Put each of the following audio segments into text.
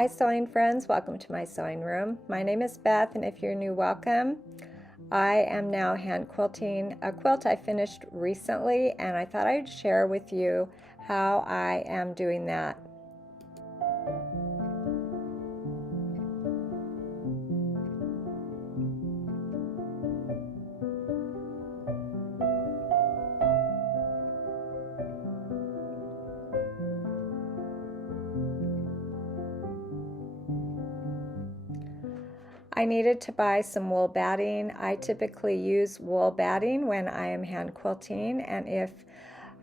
Hi sewing friends, welcome to my sewing room. My name is Beth, and if you're new, welcome. I am now hand quilting a quilt I finished recently, and I thought I'd share with you how I am doing that. I needed to buy some wool batting. I typically use wool batting when I am hand quilting, and if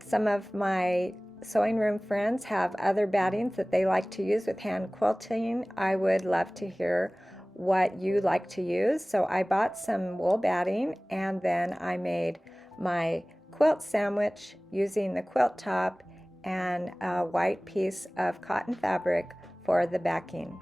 some of my sewing room friends have other battings that they like to use with hand quilting, I would love to hear what you like to use. So I bought some wool batting, and then I made my quilt sandwich using the quilt top and a white piece of cotton fabric for the backing.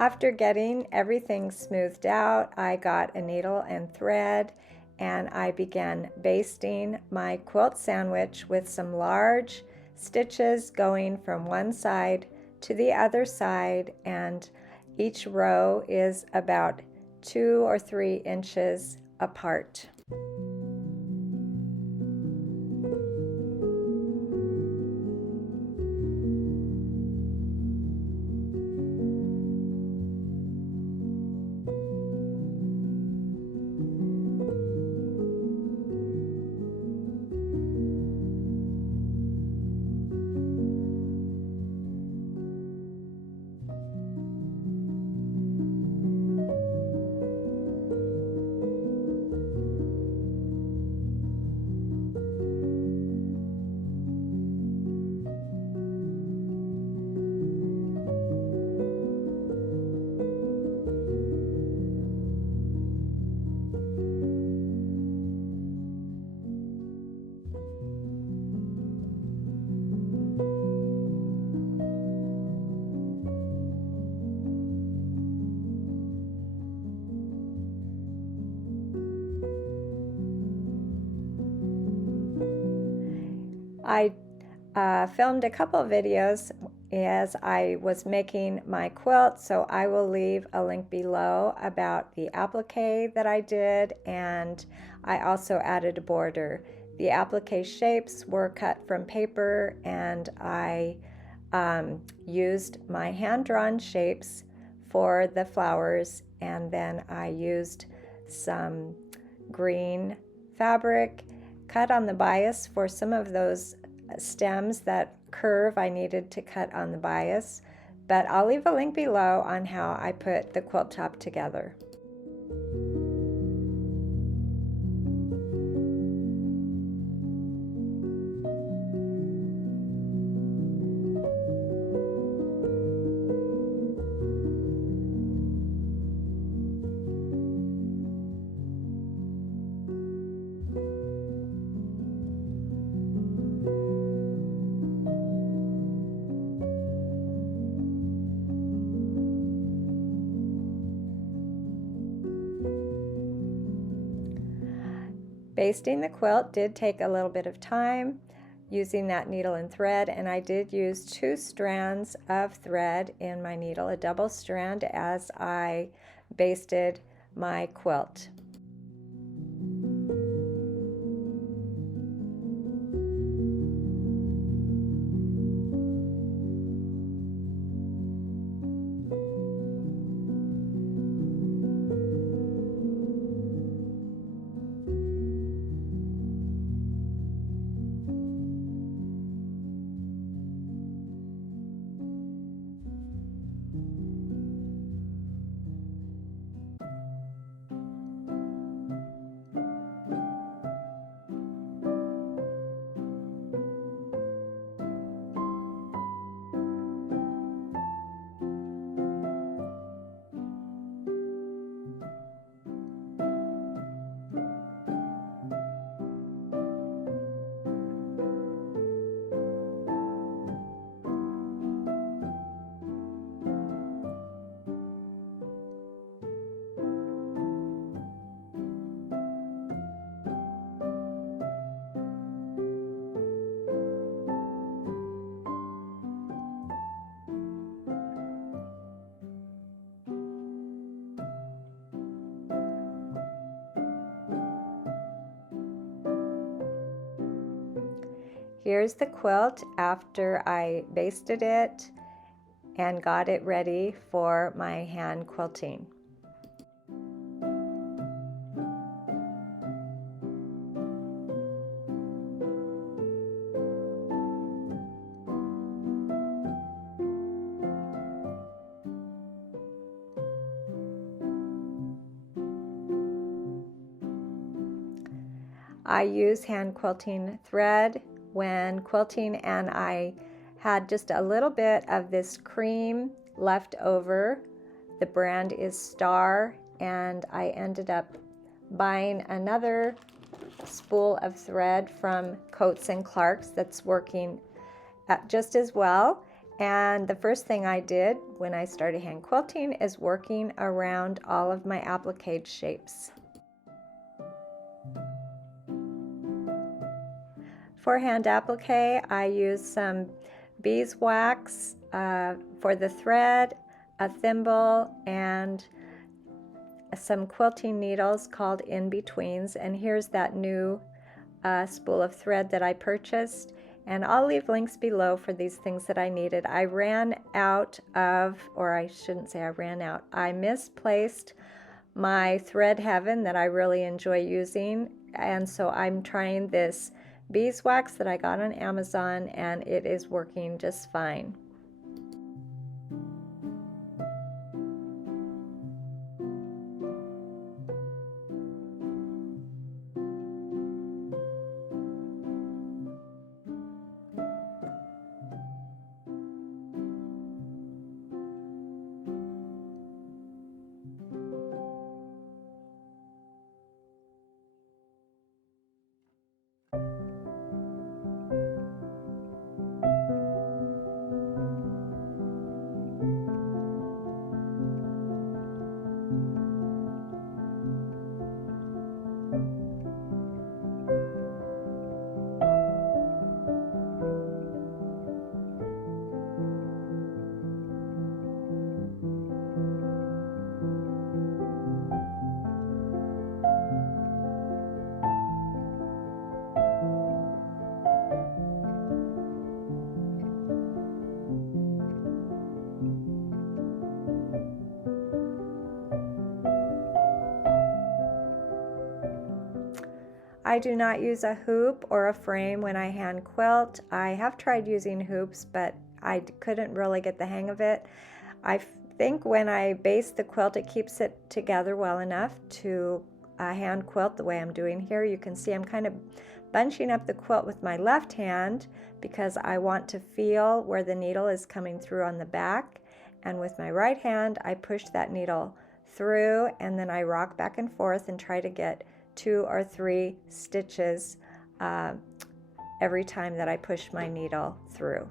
After getting everything smoothed out, I got a needle and thread, and I began basting my quilt sandwich with some large stitches going from one side to the other side, and each row is about 2 or 3 inches apart. I filmed a couple of videos as I was making my quilt, so I will leave a link below about the applique that I did, and I also added a border. The applique shapes were cut from paper, and I used my hand-drawn shapes for the flowers, and then I used some green fabric cut on the bias for some of those stems that curve. I needed to cut on the bias, but I'll leave a link below on how I put the quilt top together. Basting the quilt did take a little bit of time using that needle and thread, and I did use 2 strands of thread in my needle, a double strand, as I basted my quilt. here's the quilt after I basted it and got it ready for my hand quilting. I use hand quilting thread when quilting, and I had just a little bit of this cream left over. The brand is Star, and I ended up buying another spool of thread from Coats and Clark's that's working just as well. And the first thing I did when I started hand quilting is working around all of my applique shapes. For hand applique, I use some beeswax for the thread, a thimble, and some quilting needles called in-betweens. And here's that new spool of thread that I purchased. And I'll leave links below for these things that I needed. I ran out of, or I shouldn't say I ran out, I misplaced my Thread Heaven that I really enjoy using. And so I'm trying this beeswax that I got on Amazon, and it is working just fine. I do not use a hoop or a frame when I hand quilt. I have tried using hoops, but I couldn't really get the hang of it. I think when I baste the quilt, it keeps it together well enough to hand quilt the way I'm doing here. You can see I'm kind of bunching up the quilt with my left hand because I want to feel where the needle is coming through on the back. And with my right hand, I push that needle through, and then I rock back and forth and try to get 2 or 3 stitches every time that I push my needle through.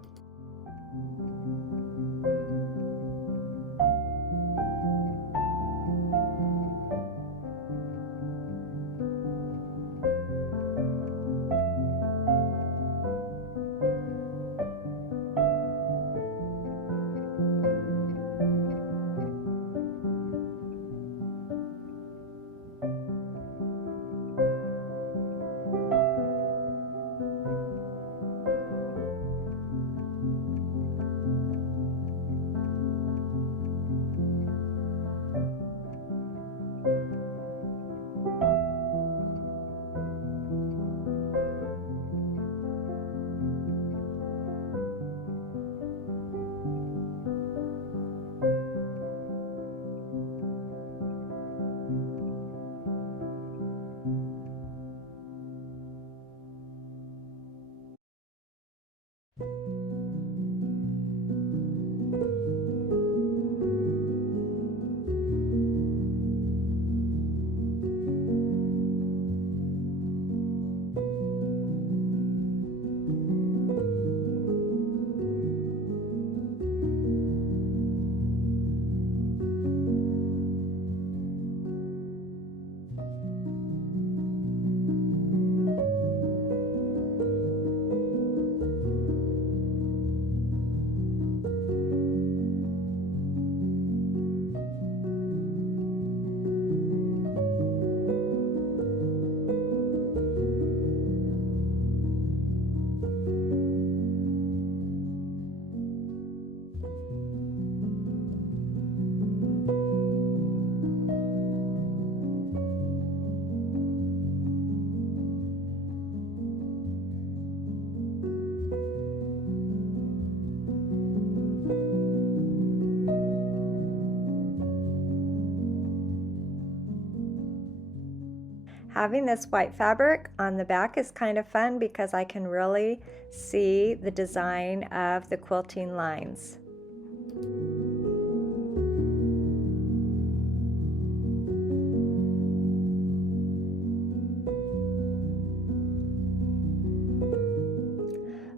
Having this white fabric on the back is kind of fun because I can really see the design of the quilting lines.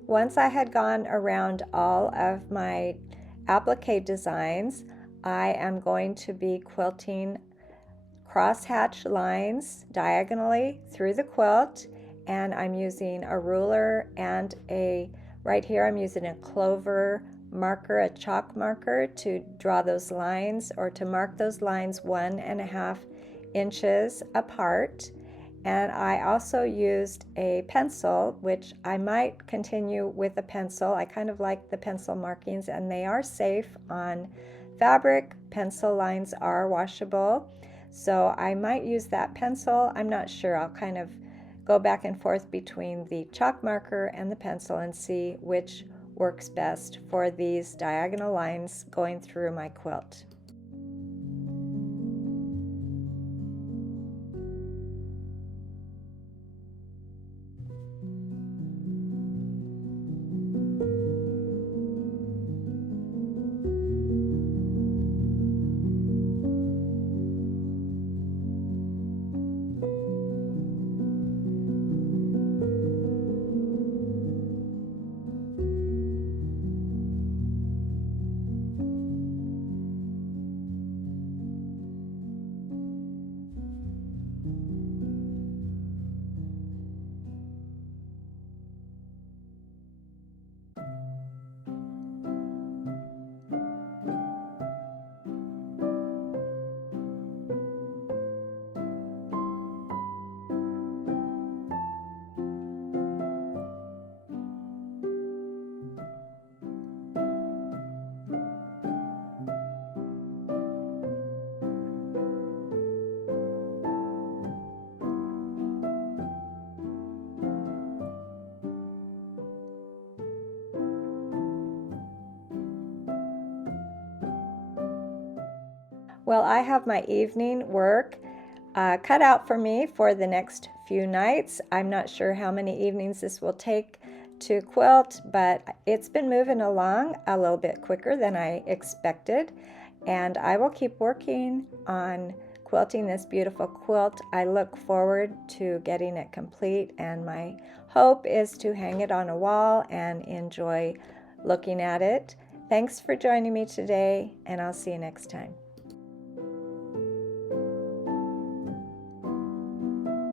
Once I had gone around all of my applique designs, I am going to be quilting crosshatch lines diagonally through the quilt, and I'm using a ruler and right here I'm using a clover marker, a chalk marker, to draw those lines, or to mark those lines 1.5 inches apart. And I also used a pencil, which I might continue with a pencil. I kind of like the pencil markings, and they are safe on fabric. Pencil lines are washable, so I might use that pencil. I'm not sure. I'll kind of go back and forth between the chalk marker and the pencil and see which works best for these diagonal lines going through my quilt. Well, I have my evening work cut out for me for the next few nights. I'm not sure how many evenings this will take to quilt, but it's been moving along a little bit quicker than I expected, and I will keep working on quilting this beautiful quilt. I look forward to getting it complete, and my hope is to hang it on a wall and enjoy looking at it. Thanks for joining me today, and I'll see you next time.